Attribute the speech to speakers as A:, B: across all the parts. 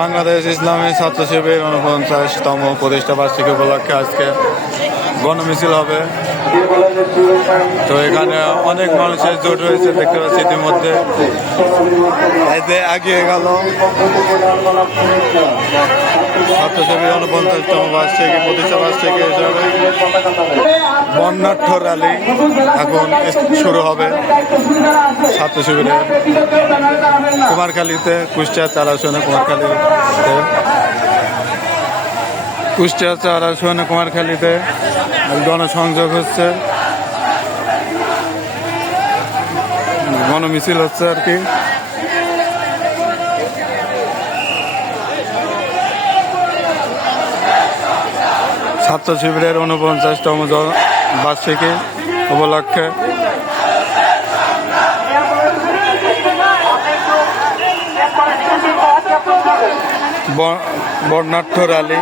A: বাংলাদেশ ইসলামী ছাত্র শিবির উনপঞ্চাশতম প্রতিষ্ঠা বার্ষিকী উপলক্ষে আজকে গণমিছিল হবে। তো এখানে অনেক মানুষের জোট হয়েছে দেখতে পাচ্ছি ইতিমধ্যে। এতে আগিয়ে গেল। ছাত্র শিবির উনপঞ্চাশতম বার্ষিকী প্রতিষ্ঠা বার্ষিকী হিসাবে বর্ণাঢ্য র্যালি এখন শুরু হবে। ছাত্র শিবিরের কুমারখালীতে, কুষ্টিয়া চার আসনে কুমারখালীতে। কুষ্টিয়া চার আসনে কুমারখালীতে গণসংযোগ হচ্ছে। গণমিছিল হচ্ছে আর কি। ছাত্র শিবিরের উনপঞ্চাশতম বার্ষিকী উপলক্ষে বর্ণাঢ্য র্যালি।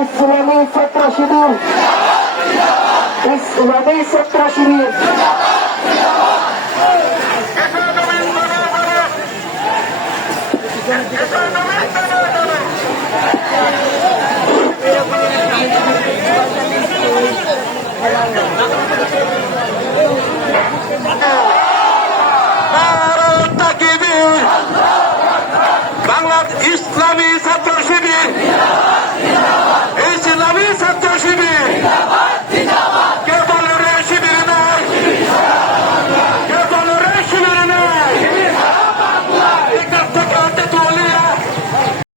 B: ইসলামী ছাত্র শিবির। ইসলামী ছাত্র শিবির। বাংলাদেশ ইসলামী ছাত্র শিবির ইসলামী ছাত্র শিবির